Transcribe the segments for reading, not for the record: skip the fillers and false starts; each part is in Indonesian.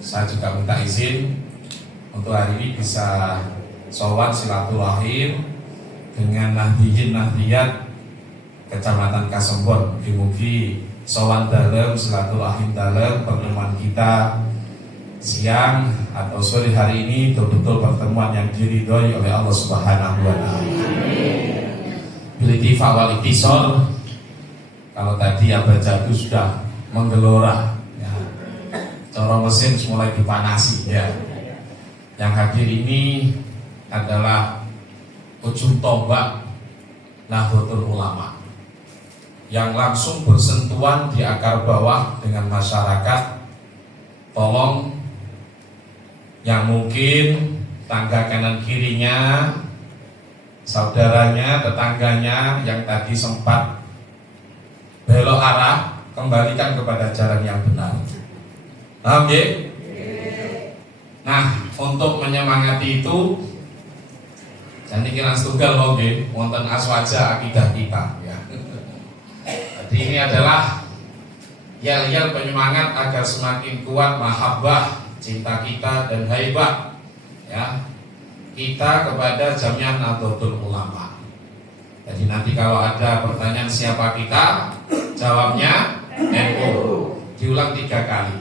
Saya juga minta izin untuk hari ini bisa sholat silaturahim dengan nahdiyin nahdiyat Kecamatan Kasembon. Mugi-mugi sholat dalam silaturahim dalam pertemuan kita siang atau sore hari ini betul-betul pertemuan yang diridhoi oleh Allah Subhanahu wa Ta'ala. Biliti fawal itisol. Kalau tadi Abah Jadu sudah menggelora, ya, corong mesin mulai dipanasi, ya. Yang hadir ini adalah ujung tombak Nahdlatul Ulama yang langsung bersentuhan di akar bawah dengan masyarakat. Tolong yang mungkin tangga kanan kirinya, saudaranya, tetangganya yang tadi sempat belok arah, kembalikan kepada jalan yang benar. Paham ya? Nah, untuk menyemangati itu, jangan dikira setunggal loh, wonten aswaja akidah kita. Ya. Jadi ini adalah yel-yel penyemangat agar semakin kuat mahabbah, cinta kita dan haibah, ya, kita kepada Jamiah Nahdlatul Ulama. Jadi nanti kalau ada pertanyaan siapa kita, jawabnya NU. Diulang 3 kali.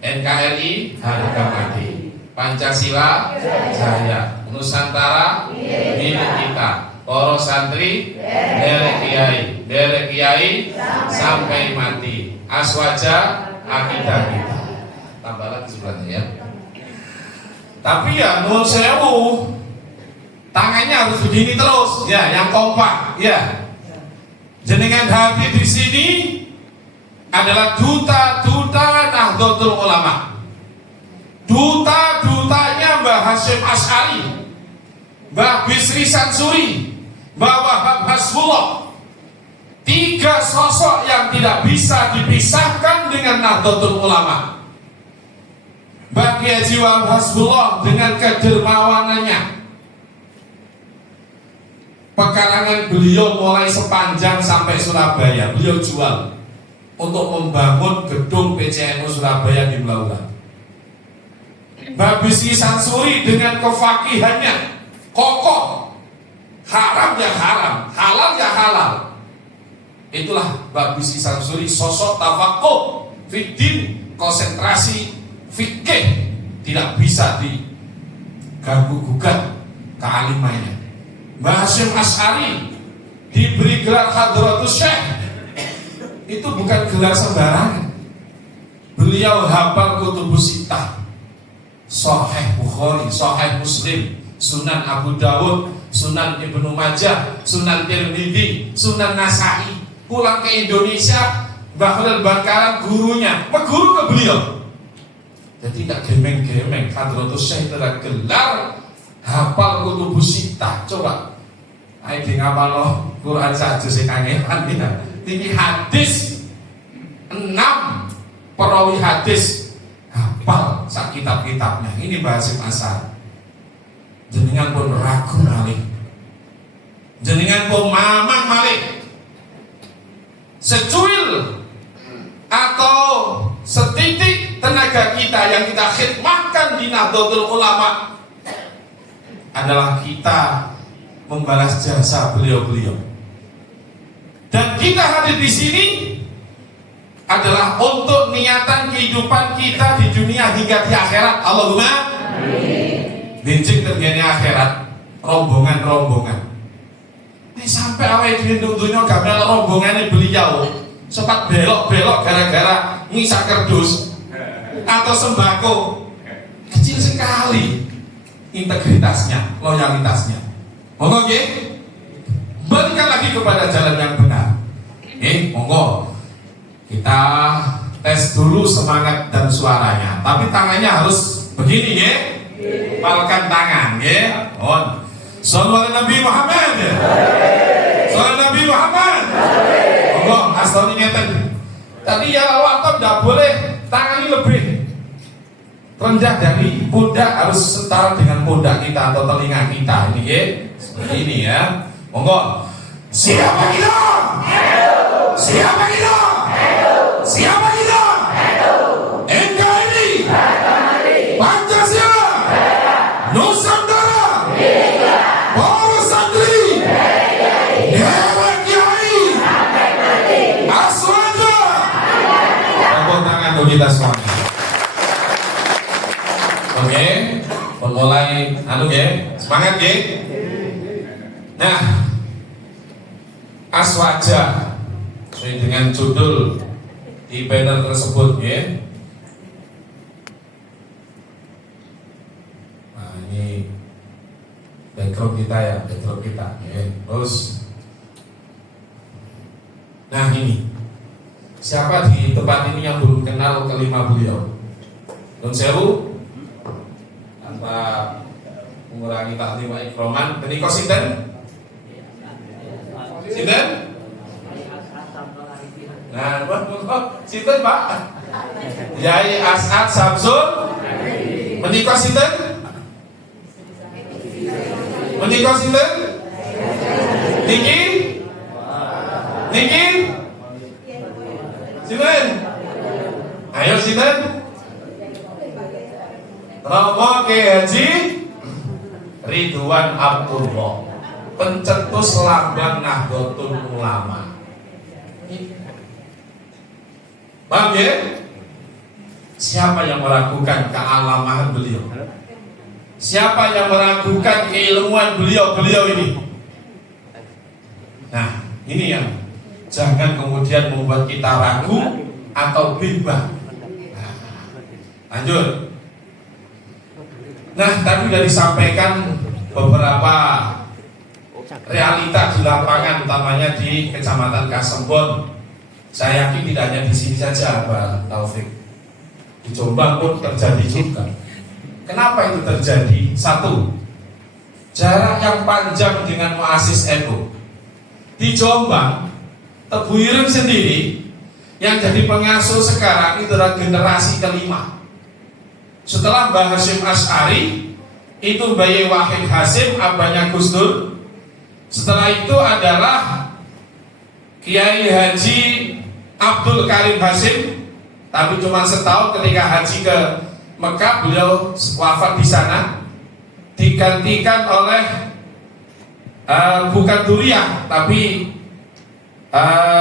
NKRI harga mati, Pancasila jaya, Nusantara milik kita, para santri derek kiai sampai mati, aswaja akidah kita. Tambah lagi sebenarnya, ya. Tapi ya nuwun sewu, tangannya harus begini terus, ya, yang kompak, ya. Jenengan hadir di sini adalah duta-duta Nahdlatul Ulama, duta-dutanya Mbah Hasyim Asy'ari, Mbah Bisri Sansuri, Mbah Wahab Hasbullah. 3 sosok yang tidak bisa dipisahkan dengan Nahdlatul Ulama. Mbah Kiai Haji Wahab Hasbullah dengan kedermawanannya, pekarangan beliau mulai sepanjang sampai Surabaya beliau jual untuk membangun gedung PCNU Surabaya di Blauran. Mbah Bisri Sansuri dengan kefakihannya kokoh, haram ya haram, halal ya halal. Itulah Mbah Bisri Sansuri, sosok tafakuh fiddin, konsentrasi fikih, tidak bisa diganggu gugat kealimannya. Mbah Hasyim Asy'ari diberi gelar Hadratus Syekh, itu bukan gelar sembarangan. Beliau hafal kutubus sittah, Sahih Bukhari, Sahih Muslim, Sunan Abu Dawud, Sunan Ibnu Majah, Sunan Tirmidzi, Sunan Nasa'i. Pulang ke Indonesia, Mbah Khalil Bangkalan gurunya berguru ke beliau. Jadi tidak gemeng-gemeng. Hadratus Syekh adalah gelar hafal kutubus sittah. Coba ayo di ngapalno Quran saja sing kangelan ya. Ini hadis 6 perawi hadis hafal sak kitab-kitabnya. Ini Mbah Hasyim Asy'ari. Jenengan pun ragu malih, jenengan pun mamang malih, secuil atau setitik tenaga kita yang kita khidmatkan di Nahdlatul Ulama adalah kita membalas jasa beliau-beliau. Dan kita hadir di sini adalah untuk niatan kehidupan kita di dunia hingga di akhirat. Allahumma amin. Bincik terjadi akhirat, rombongan-rombongan. Sampai awal di dunia gambar rombongannya beliau sempat belok-belok gara-gara ngisak kerdus atau sembako. Kecil sekali integritasnya, loyalitasnya. Monggo nggih, balikan lagi kepada jalan yang benar. Monggo kita tes dulu semangat dan suaranya. Tapi tangannya harus begini ya. Palkan tangan ya. On. Shallallahu alaihi Nabi Muhammad. Shallallahu Nabi Muhammad. Monggo astoni ngeten. Tadi ya waktu tidak boleh tangan ini lebih rendah dari pundak, harus setara dengan pundak kita atau telinga kita ini ya. Seperti ini ya. Monggo. Siapa kita? Siapa kita? Siapa kita? NKRI kita semuanya. Oke, mulai semangat ya. Nah, aswaja sesuai dengan judul di banner tersebut ya. Nah, ini background kita ya. Terus, nah ini siapa di tempat ini yang belum kenal kelima beliau? Nun sewu tanpa mengurangi taklim wa ikroman. Menika sinten? Sinten? Nah, sinten Pak? Yai As'ad Samsul. Menika sinten? Menika sinten? Niki? Sinten? Ayo sinten? Romo Kyai Haji Ridwan Abdullah, pencetus lambang Nahdlatul Ulama. Paham ya? Siapa yang meragukan kealamahan beliau? Siapa yang meragukan keilmuan beliau ini? Nah, ini yang jangan kemudian membuat kita ragu atau bimbang. Nah, lanjut. Nah, tadi sudah disampaikan beberapa realita di lapangan, utamanya di Kecamatan Kasembon. Saya yakin tidak hanya di sini saja, Pak Taufik. Di Jombang pun terjadi juga. Kenapa itu terjadi? Satu, jarak yang panjang dengan muasis NU. Di Jombang, Tebu Ireng sendiri yang jadi pengasuh sekarang itu adalah generasi kelima. Setelah Mbah Hasyim Asy'ari, itu Bayi Wahid Hasyim, abahnya Gus Dur. Setelah itu adalah Kiai Haji Abdul Karim Hasyim, tapi cuma setahun ketika haji ke Mekah, beliau wafat di sana. Digantikan oleh bukan Duriah, tapi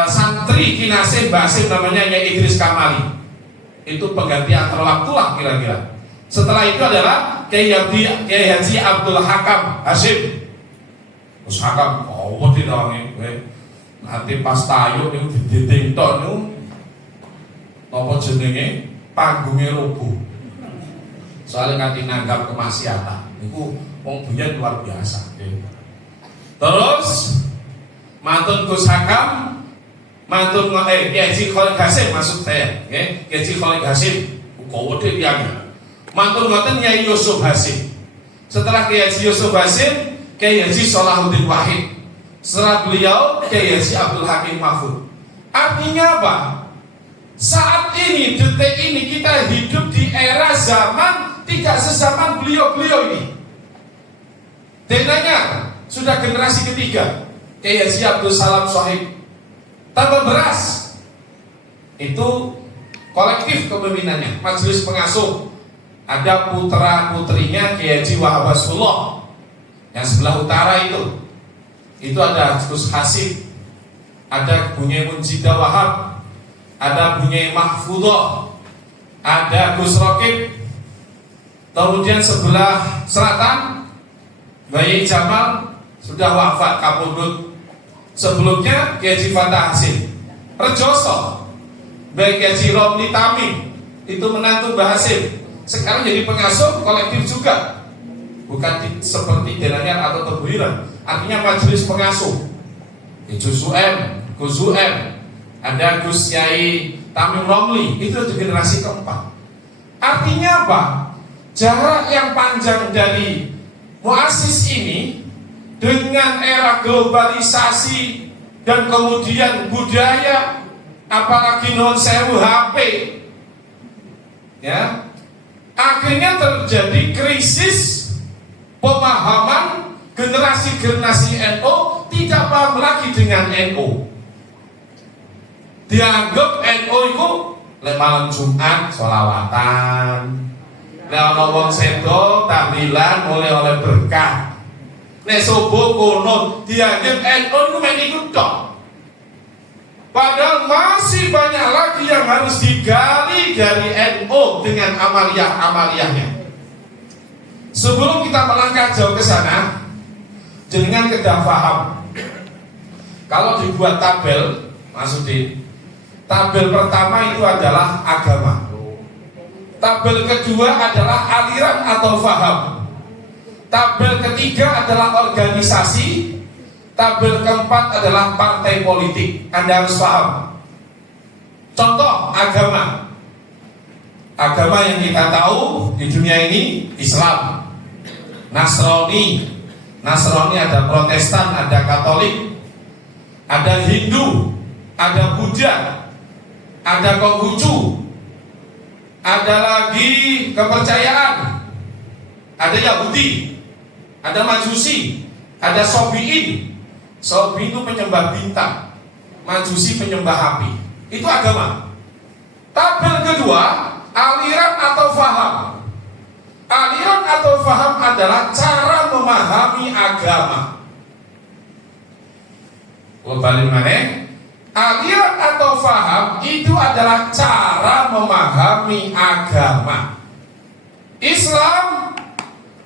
santri Kinasih Mbah Hasyim, namanya Yai Idris Kamali. Itu pengganti antar waktu lah kira-kira. Setelah itu adalah Kiai Haji Abdul Hakam Hasyim. Terus Hakam, oh tidak nanti pas tayo itu ditington itu apa jenenge panggungnya roboh. Soalnya nanti nanggap kemaksiatan. Itu wong buyen luar biasa. Terus mantun Gus Hakam, mantun Kiai Haji Khalid Hasyim maksud saya, Kiai Haji Khalid Hasyim, kok dia mantun ngoten Nyai Yusuf Hasyim. Setelah Kiai Haji Yusuf Hasyim, Kiai Haji Salahuddin Wahid. Setelah beliau Kiai Haji Abdul Hakim Mahfud. Artinya apa? Saat ini, detik ini kita hidup di era zaman tidak sezaman beliau-beliau ini. Dengannya sudah generasi ketiga, Kiai Haji Abdul Salam Shahid. Tambah beras, itu kolektif kepemimpinannya, majelis pengasuh. Ada putra putrinya Kiai Haji Wahab Rasulullah yang sebelah utara itu ada Gus Hasyim, ada Bunyai Munjidah Wahab, ada Bunyai Mahfudhah, ada Gus Rokib. Kemudian sebelah selatan Bayi Jamal sudah wafat kapundhut. Sebelumnya Kiai Haji Fatah Hasyim. Rejoso Bayi Kiai Haji Romli Tamim, itu menantu Mbah Hasyim. Sekarang jadi pengasuh kolektif juga, bukan seperti Denanyar atau Tebu Ireng. Artinya majelis pengasuh. Gus UM, ada Gus Yai Tamim Romli, itu di generasi keempat. Artinya apa? Jarak yang panjang dari muasis ini dengan era globalisasi dan kemudian budaya, apalagi non sewu HP, ya. Akhirnya terjadi krisis pemahaman generasi NU tidak paham lagi dengan NU. Dianggap NU itu malam Jumat sholawatan, ana wong sedo tahlilan oleh berkah. Nek subuh kono dianggap NU itu mek iku tok. Padahal masih banyak lagi yang harus digali dari NU dengan amaliyah-amaliyahnya. Sebelum kita melangkah jauh ke sana, jenengan kedah paham. Kalau dibuat tabel, maksudnya tabel pertama itu adalah agama. Tabel kedua adalah aliran atau faham. Tabel ketiga adalah organisasi. Tabel keempat adalah partai politik. Anda harus paham. Contoh agama. Agama yang kita tahu di dunia ini Islam, Nasrani. Nasrani ada Protestan, ada Katolik, ada Hindu, ada Buddha, ada Konghucu, ada lagi kepercayaan, ada Yahudi, ada Majusi, ada Sobiin. Sobiin itu penyembah bintang, Majusi penyembah api. Itu agama. Tabel kedua, aliran atau faham. Aliran atau faham adalah cara memahami agama. Kembali mana? Aliran atau faham itu adalah cara memahami agama. Islam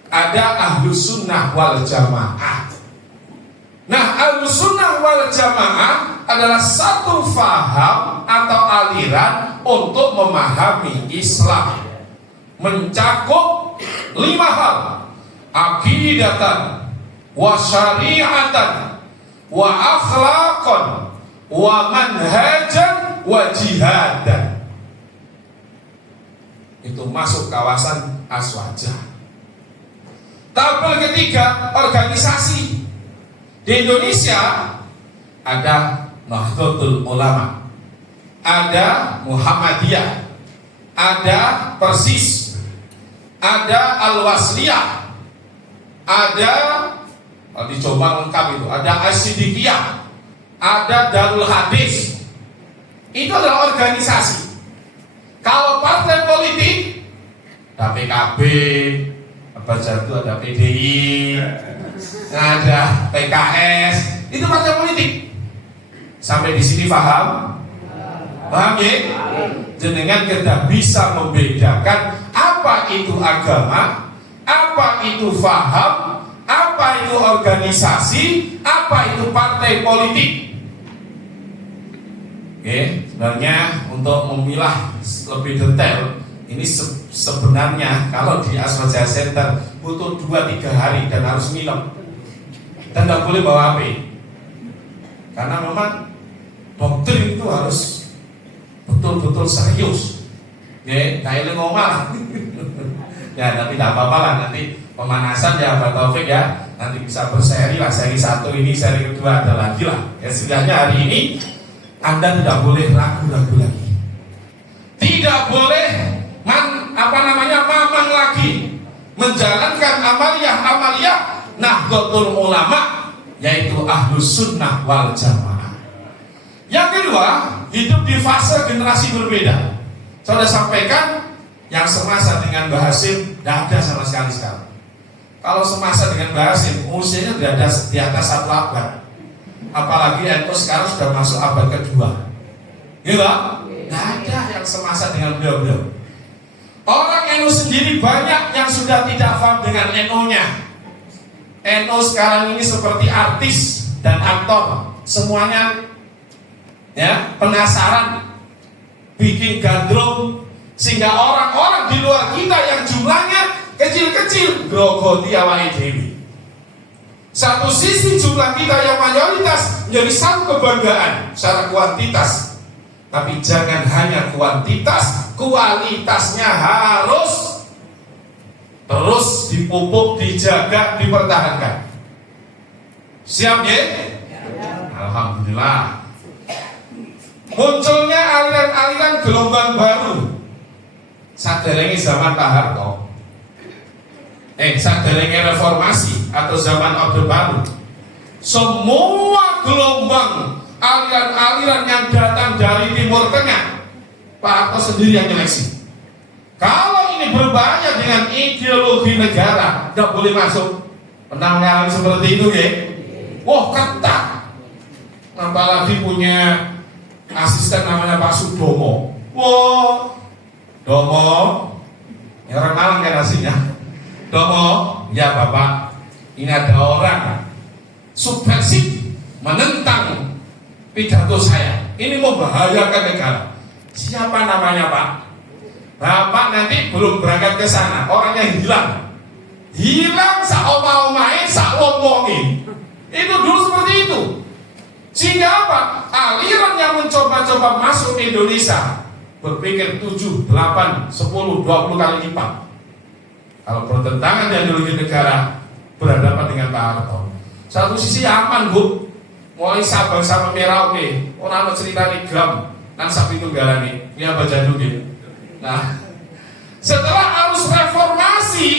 ada Ahlus Sunnah wal Jamaah. Nah, Ahlus Sunnah wal Jamaah adalah satu faham atau aliran untuk memahami Islam. Mencakup 5 hal: aqidatan, wa syari'atan, wa akhlaqan, wa manhajan, wa jihadan. Itu masuk kawasan Aswaja. Tabel ketiga, organisasi. Di Indonesia ada Nahdlatul Ulama, ada Muhammadiyah, ada Persis, ada Al-Wasliyah, ada dicoba lengkap itu, ada As-Siddiqiyah, ada Darul Hadis. Itu adalah organisasi. Kalau partai politik, ada PKB, apa jatuh, ada PDI, ada PKS. Itu partai politik. Sampai di sini paham? Paham ya? Jenengan kita bisa membedakan apa itu agama, apa itu faham, apa itu organisasi, apa itu partai politik. Oke, sebenarnya untuk memilah lebih detail, ini sebenarnya kalau di Aswaja Center butuh 2-3 hari dan harus nginep dan nggak boleh bawa HP, karena memang doktrin itu harus betul-betul serius. Ya, kayak ngomong ya, tapi tidak apa-apa lah, nanti pemanasan ya Pak Taufik ya, nanti bisa berseri lah, seri 1 ini, seri kedua ada lagi lah. Ya, setidaknya hari ini Anda tidak boleh ragu-ragu lagi, tidak boleh mamang lagi menjalankan amaliyah Nahdlatul Ulama, yaitu Ahlus Sunnah wal Jamaah. Yang kedua, hidup di fase generasi berbeda. Saya sudah sampaikan, yang semasa dengan Mbah Hasyim tidak ada sama sekali sekarang. Kalau semasa dengan Mbah Hasyim, usianya tidak ada di atas 1 abad. Apalagi NU sekarang sudah masuk abad kedua. Gitu? Tidak ada yang semasa dengan beliau-beliau. Orang NU sendiri banyak yang sudah tidak paham dengan NU-nya. NU sekarang ini seperti artis dan aktor, semuanya ya penasaran, bikin gandrung, sehingga orang-orang di luar kita yang jumlahnya kecil-kecil grogoti awake dhewe. Satu sisi jumlah kita yang mayoritas menjadi satu kebanggaan secara kuantitas, tapi jangan hanya kuantitas, kualitasnya harus terus dipupuk, dijaga, dipertahankan. Siap ya? Alhamdulillah. Munculnya aliran-aliran gelombang baru saderenge zaman Pak Harto, saderenge reformasi atau zaman Orde Baru. Semua gelombang aliran-aliran yang datang dari Timur Tengah, Pak Harto sendiri yang nyeleksi. Kalau ini berbahaya dengan ideologi negara, tidak boleh masuk. Pernah mengalami seperti itu ya? Wah, ketat. Apalagi punya asisten namanya Pak Sudomo. Wah, Domo, ya orang Malang kan aslinya. Domo, ya Bapak, ini ada orang subversif menentang pidato saya. Ini membahayakan negara. Siapa namanya Pak? Bapak nanti belum berangkat ke sana, orangnya hilang sak oma-omae, sak wong-wonge. Itu dulu seperti itu. Sehingga apa? Aliran yang mencoba-coba masuk ke Indonesia berpikir 7, 8, 10, 20 kali lipat. Kalau bertentangan dengan ideologi negara, berhadapan dengan Pak Harto. Satu sisi aman Bu, mulai Sabang sampai Merauke, orang ada cerita nih gam, nan sapi tunggalan nih, ini apa jadul gitu. Nah, setelah arus reformasi,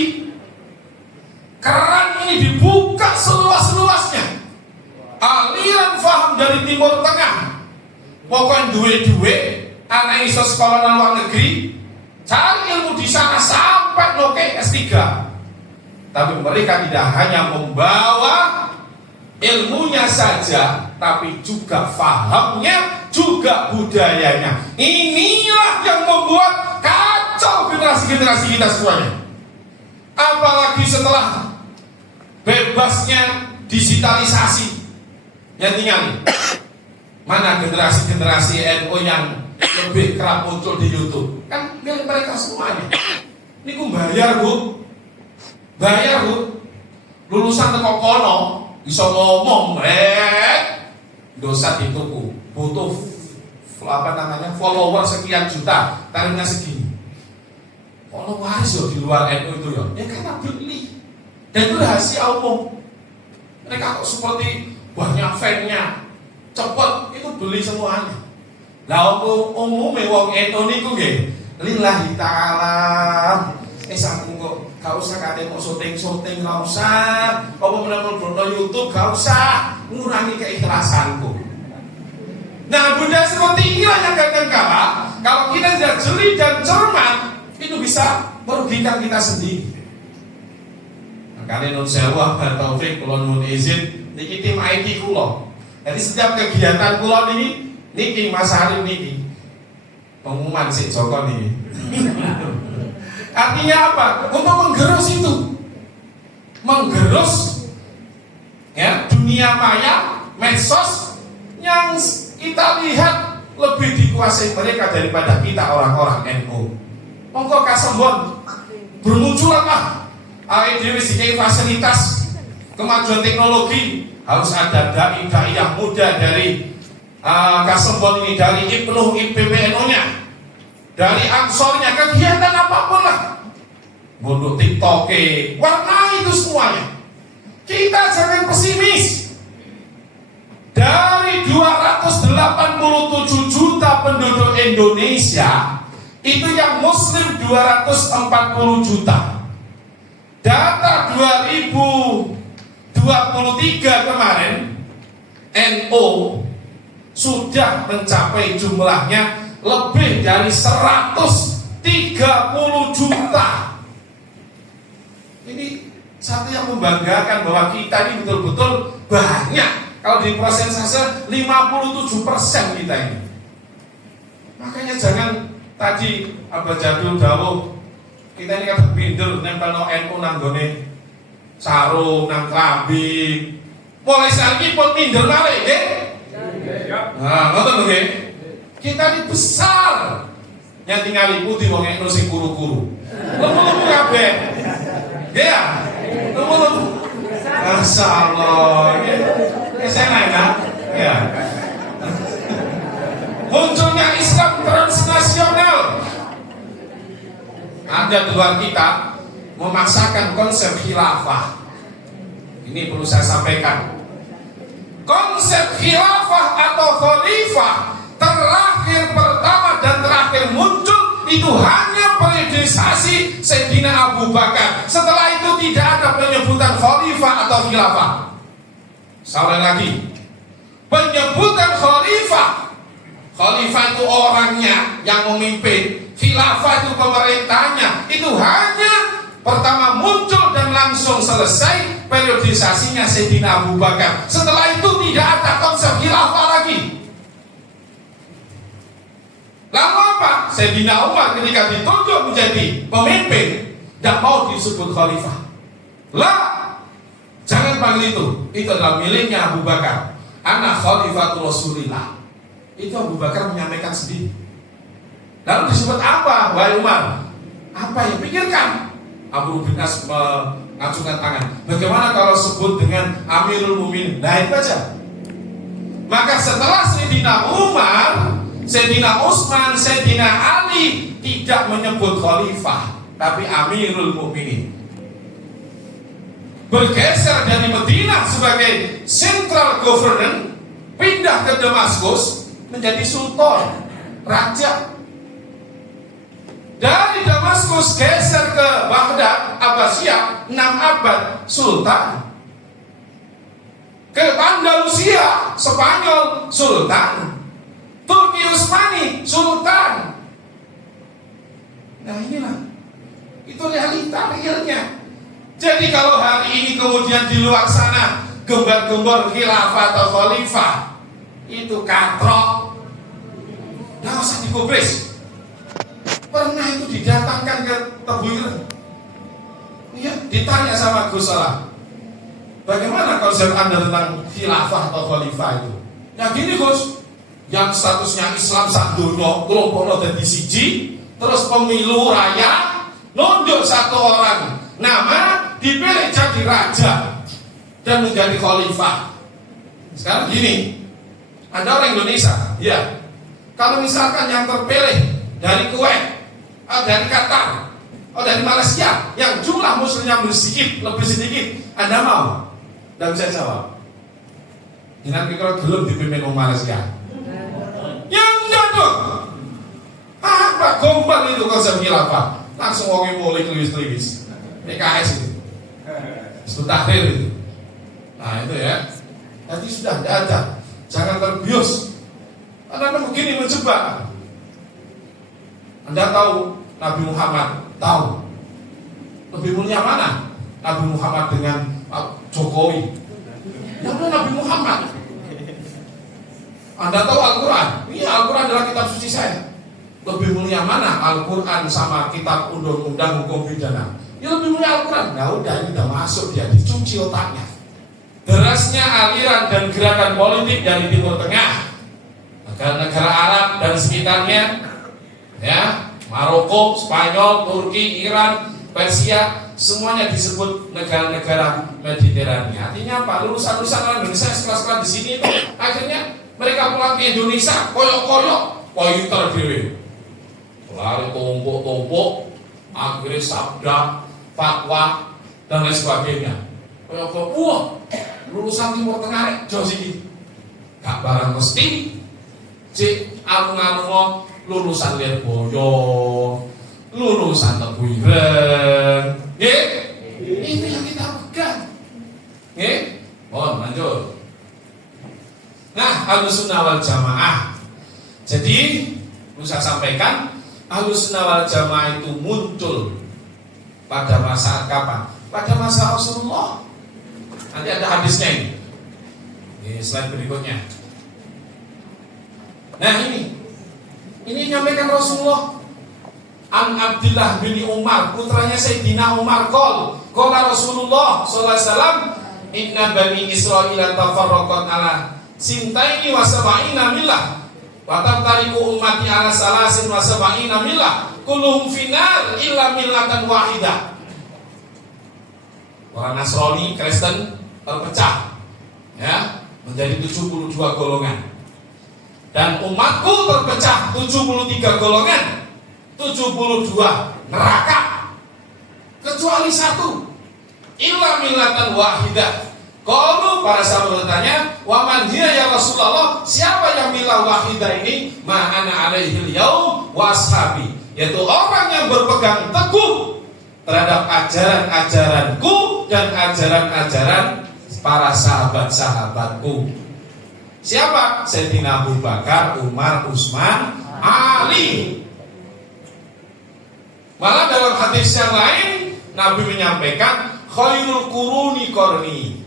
keran ini dibuka seluas-luasnya. Aliran faham dari Timur Tengah, pokoknya duwe-duwe, anak iso sekolah dan luar negeri, cari ilmu di sana sampai loke S3. Tapi mereka tidak hanya membawa ilmunya saja, tapi juga fahamnya, juga budayanya. Inilah yang membuat kacau generasi-generasi kita semuanya. Apalagi setelah bebasnya digitalisasi, yang tinggal mana generasi-generasi NU yang lebih kerap muncul di YouTube? Kan milik mereka semuanya. Ini ku bayar Bu, lulusan teko kono bisa ngomong, dosa dituku, butuh follower sekian juta, tarifnya segini. Follower iso di luar NU itu ya karena beli, dan itu rahasia umum. Mereka kok seperti banyak fan-nya, cepet itu beli semuanya. Lah umumnya wong NU niku nggih lillahi ta'ala. Sampun kok gak usah kate kok syuting-syuting, gak usah. Apa menapa YouTube gak usah, ngurangi keikhlasanku. Nah, bunda seperti inilah yang kadang-kala kalau kita tidak jeli dan cermat, itu bisa merugikan kita sendiri. Makanya nun sewu Taufik kula nuwun izin niki tim IT kula. Jadi setiap kegiatan kula niki Mas Arif niki pengumuman si Joko niki. Artinya apa? Untuk menggerus itu, menggerus ya dunia maya, medsos yang kita lihat lebih dikuasai mereka daripada kita orang-orang NU. Monggo kasembon bermunculan lah. Dewi sikai fasilitas kemajuan teknologi, harus ada dai yang muda dari kasembon ini, dari IPBNU-nya, dari Ansornya, kegiatan apapun lah, untuk TikTok, warna itu semuanya. Kita jangan pesimis. Dari 287 juta penduduk Indonesia, itu yang Muslim 240 juta. Data 2023 kemarin, NU sudah mencapai jumlahnya lebih dari 130 juta. Ini satu yang membanggakan bahwa kita ini betul-betul banyak. Kalau di persentase 57% kita ini. Makanya jangan tadi Abah Jadul dawuh, kita ini kan berpindah nempel no NU nanggone sarung nang klambi. Mulai saat ini pun minder malih nggih. Nah, ngoten nggih. Kita ini besar. Yang tinggal putih wong NU sing kuru-kuru. Lemu-lemu kabeh. Nggih ya? Lemu-lemu. Masyaallah. Saya nanya, ya. Munculnya Islam transnasional. Ada dua kita memaksakan konsep khilafah. Ini perlu saya sampaikan. Konsep khilafah atau khalifah terakhir pertama dan terakhir muncul itu hanya periodisasi Sayyidina Abu Bakar. Setelah itu tidak ada penyebutan khalifah atau khilafah. Sekali lagi, penyebutan khalifah, khalifah itu orangnya yang memimpin, khilafah itu pemerintahnya. Itu hanya pertama muncul dan langsung selesai periodisasinya Sayyidina Abu Bakar. Setelah itu tidak ada konsep khilafah lagi. Lalu apa? Sayyidina Umar ketika ditunjuk menjadi pemimpin, tidak mau disebut khalifah. Lah, jangan panggil itu. Itu adalah miliknya Abu Bakar. Ana khalifatul Rasulillah. Itu Abu Bakar menyampaikan sendiri. Lalu disebut apa? Wahai Umar, apa yang pikirkan? Abu bin As mengacungkan tangan. Bagaimana kalau sebut dengan Amirul Mukminin? Nah itu aja. Maka setelah Sayyidina Umar, Sayyidina Utsman, Sayyidina Ali tidak menyebut khalifah, tapi Amirul Mukminin. Bergeser dari Madinah sebagai central government, pindah ke Damaskus menjadi sultan, raja. Dari Damaskus geser ke Baghdad, Abbasiyah, 6 abad, sultan. Ke Andalusia, Spanyol, sultan. Turki Utsmani, sultan. Nah inilah, itu realnya. Jadi kalau hari ini kemudian di luar sana gembar-gembor khilafah atau khalifah, itu katrok, nggak usah digubris. Pernah itu didatangkan ke Tebuireng, ya, ditanya sama Gus Salah, bagaimana konsep Anda tentang khilafah atau khalifah itu? Ya gini Gus, yang statusnya Islam sak donya kelompok dadi siji, terus pemilu raya, nunjuk satu orang nama, dipilih jadi raja dan menjadi khalifah. Sekarang gini, Anda orang Indonesia, ya, kalau misalkan yang terpilih dari Kuwait, dari Qatar, dari Malaysia, yang jumlah muslimnya lebih sedikit, Anda mau? Dan bisa jawab. Jangan kalau belum dipimpin orang Malaysia. Yang jatuh, apa gombal itu konsep khilafah? Langsung orang mulai kliwis-kliwis. PKS itu, Tahrir itu. Nah itu ya. Jadi sudah tidak ada. Jangan terbius. Anda begini menjebak. Anda tahu Nabi Muhammad, tahu lebih mulia mana Nabi Muhammad dengan Jokowi? Ya Nabi Muhammad. Anda tahu Al-Quran? Iya, Al-Quran adalah kitab suci saya. Lebih mulia mana Al-Quran sama kitab undang-undang hukum pidana? Ya lebih mulia Al-Quran. Nah udah, ini udah masuk dia, dicuci otaknya. Derasnya aliran dan gerakan politik dari Timur Tengah, negara-negara Arab dan sekitarnya, ya, Maroko, Spanyol, Turki, Iran, Persia, semuanya disebut negara-negara Mediterania. Artinya apa? Lulusan-lulusan orang Indonesia sekolah-sekolah di sini itu akhirnya mereka pulang ke Indonesia, koyok-koyok, pointer dewe, lari tombok-tombok, akhirnya sabda, fatwa dan lain sebagainya. Koyok-koyok, wah, lulusan Timur Tengah jauh sini, gak barang mesti, cik anu-anu lulusan Lirboyo, lulusan Tebuireng, ini yang kita pegang, mohon lanjut. Nah, Ahlussunnah wal Jamaah. Jadi, saya sampaikan, Ahlussunnah wal Jamaah itu muncul pada masa kapan? Pada masa Rasulullah. Nanti ada hadisnya ini. Ini slide berikutnya. Nah ini nyampaikan Rasulullah. An Abdullah bin Umar, putranya Sayyidina Umar, qala Rasulullah sallallahu alaihi wasallam, inna bani Israil tafarraqat ala sintaini wa sab'ina millah wa tabtariku ummati ala salasin wa sab'ina millah kulluhum finar illa millatan wahidah. Orang Nasrani, Kristen terpecah, ya, menjadi 72 golongan. Dan umatku terpecah 73 golongan, 72 neraka, kecuali satu, illa millatan wahidah. Kalau para sahabat bertanya, wa man hiya ya Rasulullah, siapa yang milah wahidah ini? Ma ana alaihi yaum wa ashabi, yaitu orang yang berpegang teguh terhadap ajaran-ajaranku dan ajaran-ajaran para sahabat-sahabatku. Siapa? Sayyidina Abu Bakar, Umar, Utsman, Ali. Malah dalam hadis yang lain Nabi menyampaikan khairul quruni qarni.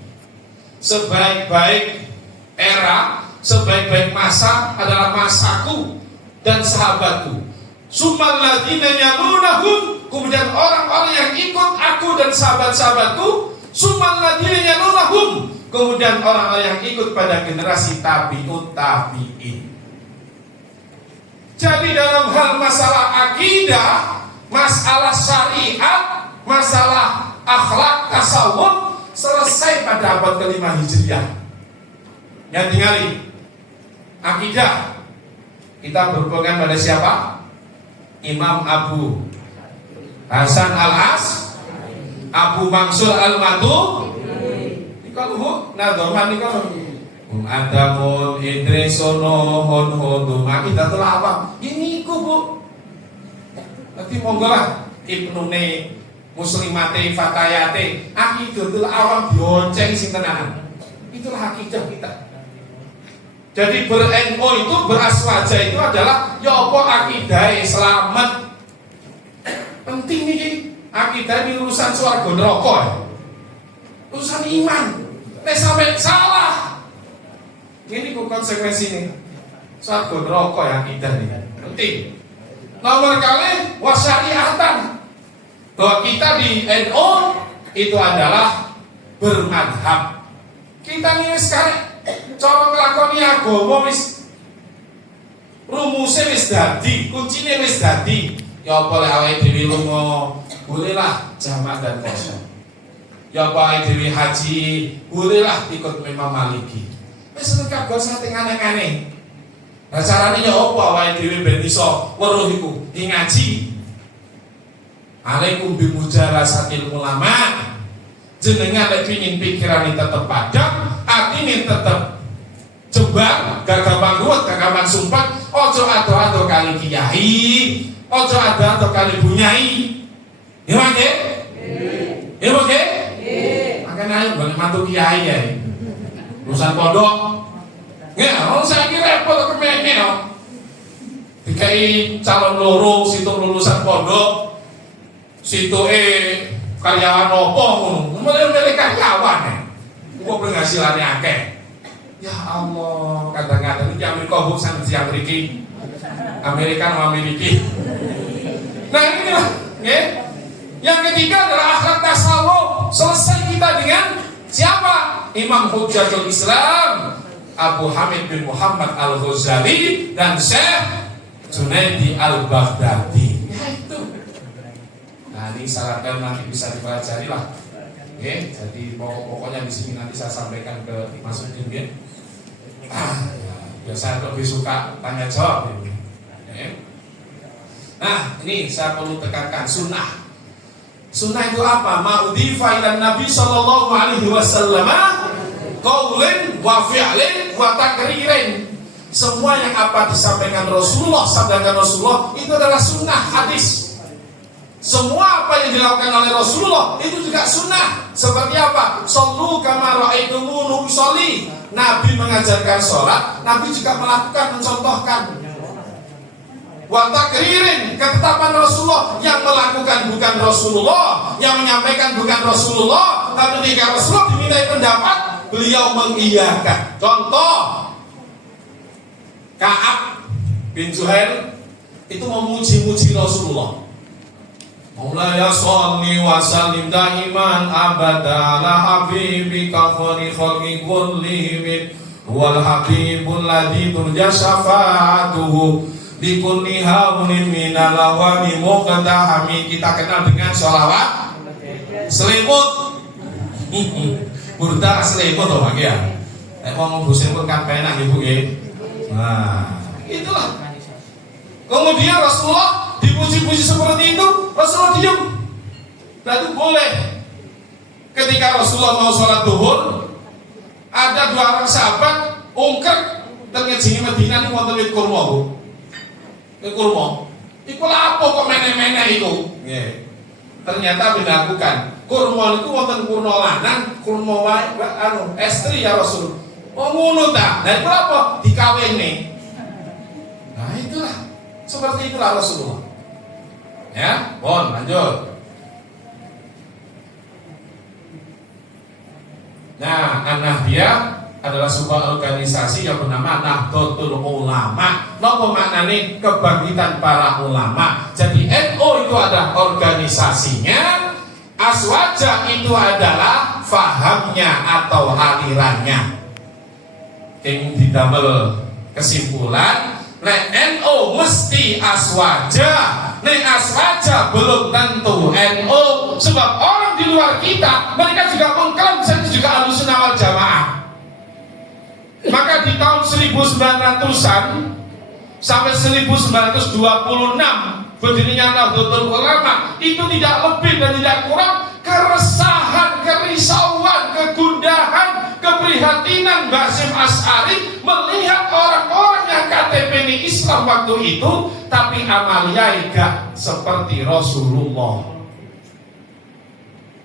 Sebaik-baik era, sebaik-baik masa adalah masaku. dan sahabatku. Summal ladzina yalunahum, kemudian orang-orang yang ikut aku dan sahabat-sahabatku. Summal ladzina yalunahum, kemudian orang-orang yang ikut pada generasi tabi'ut tabi'in. Jadi dalam hal masalah akidah, masalah syariat, masalah akhlak, tasawuf selesai pada abad ke-5 Hijriah. Yang tinggali akidah, kita berpegang pada siapa? Imam Abu Hasan Al-As, Abu Mansur Al-Matu. Kalau nadoman ini kalau Adamun Idrisono Hon Hondo akidah itu apa? Ini ku bu. Nanti monggo lah Ibnu ne Muslimate Fatayate akidah itu awam dionceng sing tenanan. Itulah akidah kita. Jadi ber-NO itu, beraswaja itu adalah ya apa akidah selamat. Penting nih akidah ini urusan swarga neraka ya. Urusan iman. Nek sampai salah. Ini kok konsekuensi ini. Swarga neraka ya akidah ini. Penting. Nomor kali wasyariatan. Bahwa kita di NO itu adalah bermadhab. Kita nih sekarang cara nglakoni agama wis rumuse wis dadi, kuncine wis dadi. Ya apa lek awake dhewe lunga, bolehlah jamak dan kosong. Ya apa awake dhewe haji, bolehlah ikut Imam Maliki. Wis lengkap gak usah aneh-aneh. Nah carane ya apa awake dhewe ben iso weruh iku ngaji. Alaikum bimujalasatil ulama. Jenengan lek pengin pikiran tetep padam, atine tetep jebak, gak gampang ruwet, gak gampang sumpah. Ojo ado-ado kali kiai, ojo ado-ado kali bunyai. Ya mangke? Ya mangke? Makanya ayo balik mantu kiai ya. Urusan pondok. Ya, orang saiki repot kemene ya. Dikai calon loro situ lulusan pondok, situ karyawan opo ngono. Mulai karyawan ya. Kok penghasilannya akeh. Ya Allah, kadang-kadang iki Amerika bu sampe siang mriki. Amerika sama Ameriki. Nah inilah, ya. Yang ketiga adalah akhlak tasawuf. Selesai kita dengan siapa? Imam Hujjatul Islam Abu Hamid bin Muhammad Al-Ghazali dan Syekh Junaidi Al-Baghdadi. Ya itu. Nah ini syaratnya nanti bisa dipelajari lah. Oke, jadi pokoknya di sini nanti saya sampaikan ke Mas Udin ya. Ya saya lebih suka tanya jawab ini. Nah ini saya perlu tekankan sunnah. Sunnah itu apa? Ma'udhifa ila Nabi sallallahu alaihi wasallam qaulin wa fi'lin wa takririn. Semua yang apa disampaikan Rasulullah, sabdakan Rasulullah itu adalah sunnah hadis. Semua apa yang dilakukan oleh Rasulullah itu juga sunnah. Seperti apa? Shallu kama ra'aitumuni usolli. Nabi mengajarkan sholat, Nabi juga melakukan, mencontohkan. Wa takririn, ketetapan Rasulullah, yang melakukan bukan Rasulullah, yang menyampaikan bukan Rasulullah, tapi ketika Rasulullah dimintai pendapat, beliau mengiyakan. Contoh, Ka'ab bin Zuhair itu memuji-muji Rasulullah. Maulaya sholli wa sallim daiman abada ala habibika khani khalqi kullihim wal habibul ladzi turja syafa'atuhu bi kulli hawnin minal awami muqtahami. Kita kenal dengan sholawat selimut. Burda selimut to Pak ya. Nek wong nggo selimut kan penak ibu nggih. Nah, itulah. Kemudian Rasulullah dipuji-puji seperti itu, Rasulullah diam. Berarti boleh. Ketika Rasulullah mau sholat duhur, ada dua orang sahabat ungkek dan ngejingi Madinah ini wonten wit kurma bu. Wit kurma. Iku lapo kok mene-mene iku? Nggih. Ternyata dilakukan. Kurma itu wonten kurma lanang, kurma wae estri ya Rasul. Oh ngono ta. Lah iku apa? Dikawini. Nah itulah. Seperti itulah Rasulullah. Ya, bon, lanjut. Nah, An-Nahdiyah adalah sebuah organisasi yang bernama Nahdlatul Ulama. Napa maknane kebangkitan para ulama. Jadi NU itu ada organisasinya, Aswaja itu adalah fahamnya atau alirannya. Yang didamel kesimpulan, nek NU mesti Aswaja, nek Aswaja belum tentu NU. Sebab orang di luar kita, mereka juga mengklaim saya juga Ahlussunnah wal Jamaah. Maka di tahun 1900-an sampai 1926 berdirinya Nahdlatul Ulama itu tidak lebih dan tidak kurang keresahan, kerisauan, kegundahan, keprihatinan Hasyim Asy'ari melihat orang-orang yang KTP ini Islam waktu itu, tapi amaliyah gak seperti Rasulullah.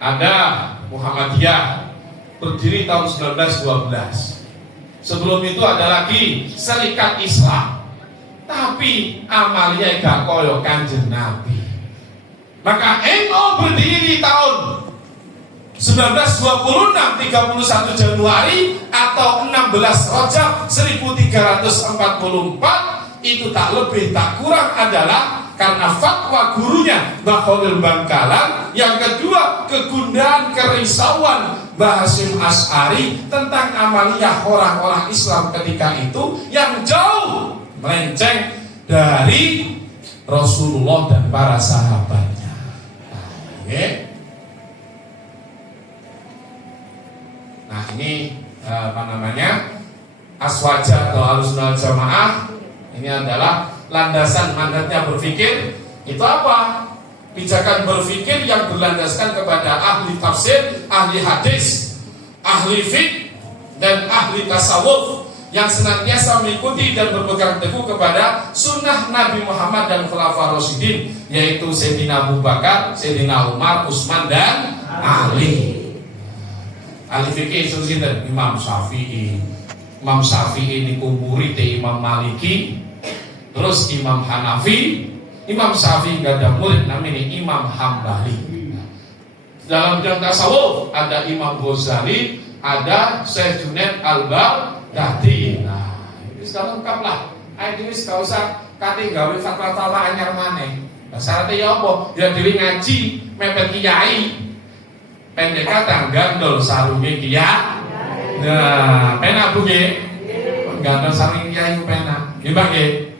Ada Muhammadiyah berdiri tahun 1912. Sebelum itu ada lagi Serikat Islam, tapi amaliyah gak koyo Kanjeng Nabi. Maka NU berdiri tahun 1926 31 Januari atau 16 Rajab 1344. Itu tak lebih tak kurang adalah karena fatwa gurunya Mbah Khalil Bangkalan. Yang kedua, kegundahan, kerisauan Hasyim Asy'ari tentang amaliyah orang-orang Islam ketika itu yang jauh melenceng dari Rasulullah dan para sahabatnya. Nah ini apa namanya, Aswaja atau Ahlussunnah wal Jamaah ini adalah landasan mandatnya berpikir. Itu apa? Pijakan berpikir yang berlandaskan kepada ahli tafsir, ahli hadis, ahli fiqh, dan ahli tasawuf yang senantiasa mengikuti dan berpegang teguh kepada sunnah Nabi Muhammad dan Khulafaur Rasyidin, yaitu Sayyidina Abu Bakar, Sayyidina Umar, Utsman, dan Ali. Ahli fikih sinten? Imam Syafi'i. Imam Syafi'i niku murid Imam Maliki, terus Imam Hanafi. Imam Syafi'i gak ada murid namanya Imam Hambali. Dalam bidang tasawuf ada Imam Ghazali, ada Syekh Junaid Al-Baghdadi. Nah, itu sudah lengkap lah. Ayo wis gak usah kate gawe fatwa talak anyar maneh. Syaratnya ya apa? Ya dhewe ngaji mepet kiai. Pendek kata gandol sarunge kiai. Nah, penak Bu nggih. Gandol sarunge kiai penak. Nggih Pak nggih.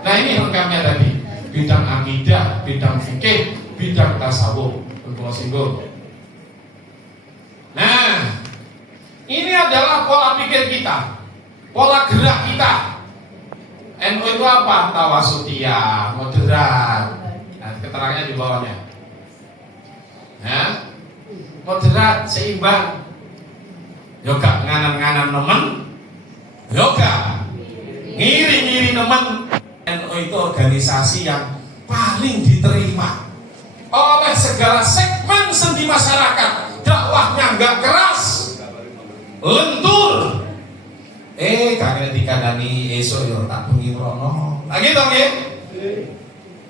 Nah ini lengkapnya tadi, bidang akidah, bidang fikih, bidang tasawuf. Untuk singgung. Nah, ini adalah pola pikir kita, pola gerak kita. NU itu apa? Tawasutiyah, moderat. Nah, keterangannya di bawahnya. Nah, moderat, seimbang. Yoga nganan-nganan nemen, yoga ngiri-ngiri nemen. NU itu organisasi yang paling diterima oleh segala segmen sendi masyarakat. Dakwahnya nggak keras, lentur. Kakek dikandani esok yo tak bengi rono. Lagi dong ya.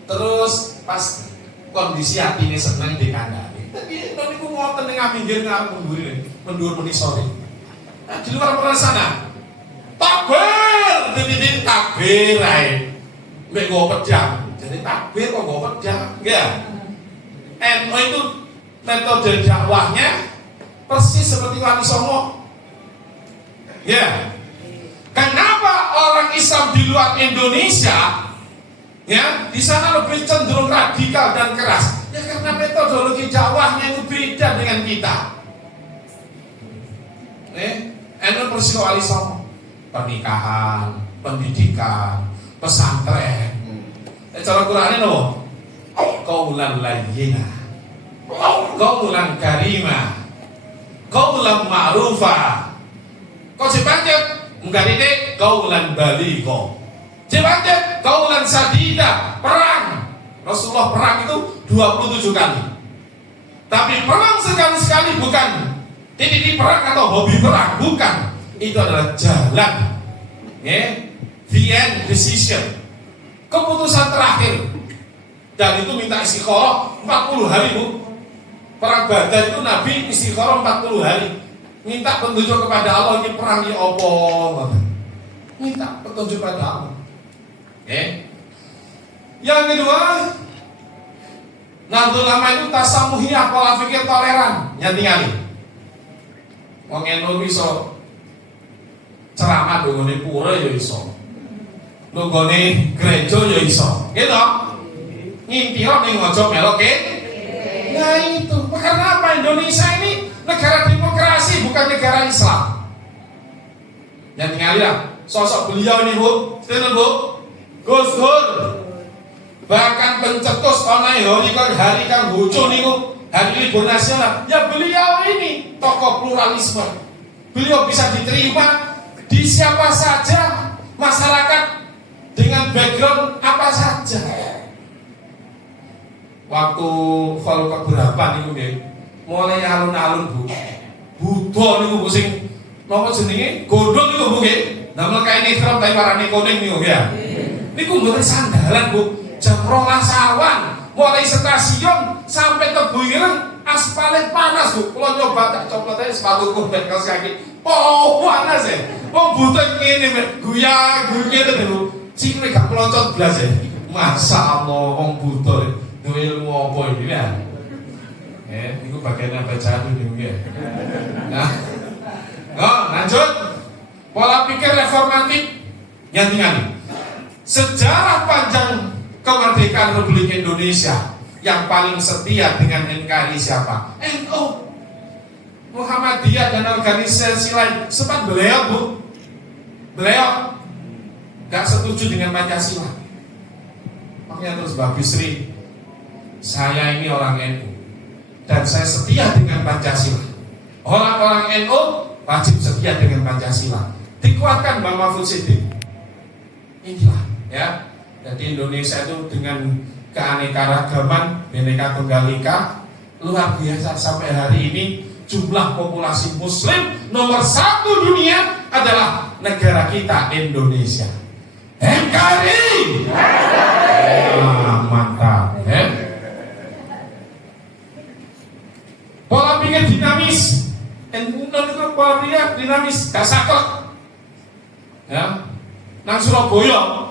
Terus pas kondisi hati ini seneng dikandani. Tapi niku ngoten ning minggir mundur muni sore. Nah, di luar sana takbir, titik takbir ae. Mek go pedang, jadi takbir kok go pedang, enggak? NU itu metode dakwahnya persis seperti Wali Songo. Ya. Kenapa orang Islam di luar Indonesia ya di sana lebih cenderung radikal dan keras? Ya karena metodologi dakwahnya itu beda dengan kita. NU persis Wali Songo. Pernikahan, pendidikan, pesantren. Cara Qur'ane nopo? Qaulan layyina, qaulan karima, qaulan ma'rufa. Kok dipancet munggah titik qaulan baligha. Dipancet qaulan sadida. Perang. Rasulullah perang itu 27 kali. Tapi perang sekali-sekali bukan titik perang atau hobi perang, bukan. Itu adalah jalan. The end decision, keputusan terakhir. Dan itu minta istikharah 40 hari Bu. Perang Badar itu Nabi istikharah 40 hari. Minta petunjuk kepada Allah, ini perang ini apa? Minta petunjuk kepada Allah. Yang kedua, Nahdlatul Ulama itu tasamuhiyah, pola pikir toleran, nyanti-nyanti. Wong NU iso ceramah nggone pura ya iso. Nggone gereja ya iso. Gitu. Ngintiro ning aja melok ke. Nah itu, karena apa Indonesia ini negara demokrasi bukan negara Islam. Nyanti-nyanti lah. Sosok beliau ini Bu, sinten Bu? Gus Dur. Bahkan pencetus hari kang bojo niku hari libur nasional. Ya beliau ini tokoh pluralisme. Beliau bisa diterima di siapa saja, masyarakat dengan background apa saja. Waktu vol keberapa niku nggih, mulai alun-alun Bu. Buddha niku Bu sing napa jenenge? Gondong niku Bu nggih. Namel kain ihram tapi warnane kuning niku ya. Niku mboten sandalan Bu. Jam 12 awan mulai stasiun sampai ke Buireng aspalnya panas Bu. Kalau nyoba tak copotnya sepatu kumpet kaos kaki panas ya. Butuh ini guya-guya itu Bu. Cikle gak peloncat belas ya. Masa Allah wong butuh itu ilmu apa ini ya. Itu bagian apa jatuh ini ya. Nah, lanjut. Pola pikir reformatif nyanti-nyanti. Sejarah panjang kemerdekaan Republik Indonesia yang paling setia dengan NKRI siapa? NU, Muhammadiyah dan organisasi lain. Sempat beliau Bu, beliau gak setuju dengan Pancasila. Makanya terus Mbak Bisri, saya ini orang NU dan saya setia dengan Pancasila. Orang-orang NU wajib setia dengan Pancasila. Dikuatkan Mbak Mahfud Siddiq. Inilah ya. Jadi Indonesia itu dengan keanekaragaman, Bhinneka Tunggal Ika luar biasa. Sampai hari ini jumlah populasi Muslim nomor 1 dunia adalah negara kita Indonesia. NKRI. Mantap. Pola pikir dinamis. Pola pikir dinamis. Gak sakit. Ya. Nang Surabaya.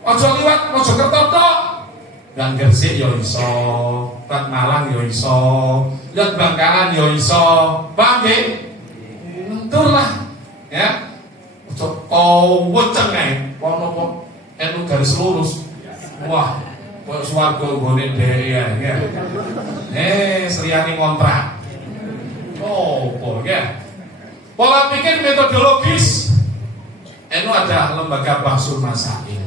Ojo liwat Mojokerto tok. Nang Gresik ya iso, Plat Malang ya iso, lihat Bangkalan ya iso. Paham nggih? Entur lah. Ya. Ojo weceng ae. Ono NU garis lurus. Wah, kok swarga nggone dhek ya. Seliyane kontrak. Ya. Pola pikir metodologis. NU ada lembaga Bahsul Masail.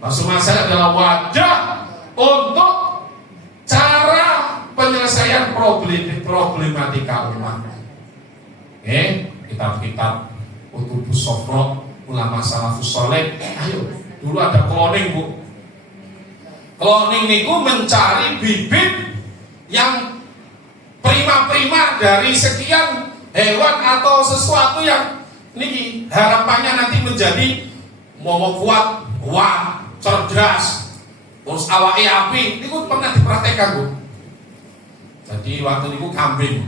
Bahsul Masail adalah wadah untuk cara penyelesaian problematika umat. Kitab-kitab Kutubus Sofro, ulama salafus soleh. Ayo, dulu ada cloning Bu. Cloning niku mencari bibit yang prima-prima dari sekian hewan atau sesuatu yang niki harapannya nanti menjadi momok kuat, cerdas, terus awake api. Niku pernah dipraktekkan Bu. Jadi waktu niku kambing.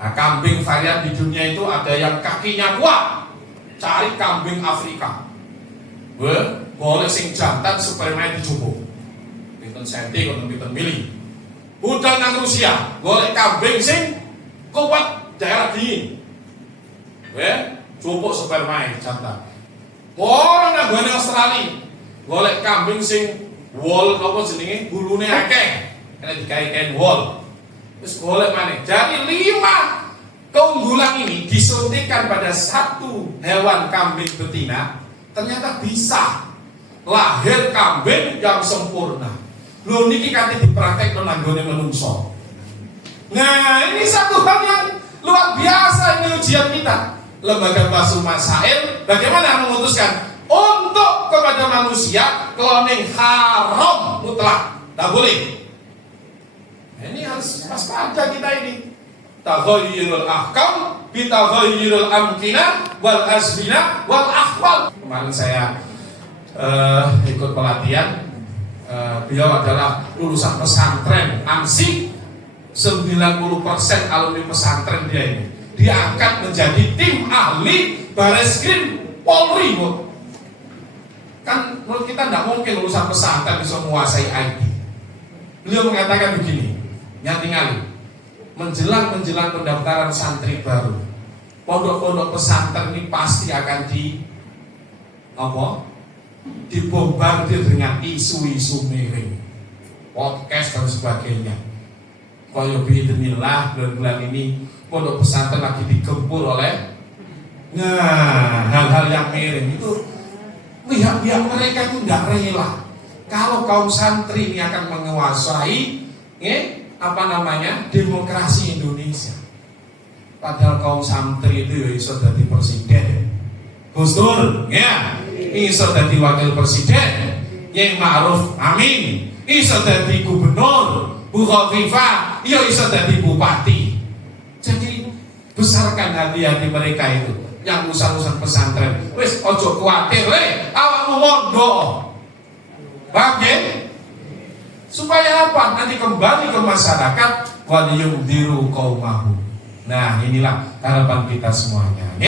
Nah, kambing varian di dunia itu ada yang kakinya kuat. Cari kambing Afrika. Boleh sing jantan sperma dijupuk. Pinten senti kon pinten mili. Udah nang Rusia, golek kambing sing kuat daerah dingin. Jupuk sperma jantan. Orang nang gone Australia, golek kambing sing wol apa jenenge bulune akeh. Kena digawe kain wol. Terus golek maneh. Jadi 5 keunggulan ini disuntikkan pada satu hewan kambing betina, ternyata bisa lahir kambing yang sempurna. Lho niki kate dipraktekno nang gone menungso. Nah, ini satu hal yang luar biasa ini ujian kita. Lembaga Bahsul Masail bagaimana memutuskan untuk kepada manusia cloning haram mutlak, tak boleh. Nah, ini harus waspada kita ini. Taghayyurul ahkam bi taghayyurul amkinah wal azminah wal ahwal. Kemarin saya ikut pelatihan. Beliau adalah lulusan pesantren AMSI 90% alumni pesantren dia ini diangkat menjadi tim ahli Bareskrim Polri, Bu. Kan menurut kita tidak mungkin urusan pesantren bisa menguasai IT. Beliau mengatakan begini, nyatingali, menjelang pendaftaran santri baru, pondok-pondok pesantren ini pasti akan dibombardir dengan isu-isu miring, podcast dan sebagainya. Kalau biidznillah bulan-bulan ini pondok pesantren lagi digempur oleh hal-hal yang miring itu. Pihak-pihak mereka itu tidak rela kalau kaum santri ini akan menguasai demokrasi Indonesia. Padahal kaum santri itu ya iso dadi presiden, Gus Dur ya iso dadi wakil presiden, Yai Ma'ruf Amin iso dadi gubernur, Bu Khofifah ya iso dadi bupati. Jadi besarkan hati-hati mereka itu yang urusan pesantren. Wis ojo kuatir awakmu mondok. Paham ya? Supaya apa? Nanti kembali ke masyarakat, waliyumdiru qaumahu. Nah, inilah harapan kita semuanya.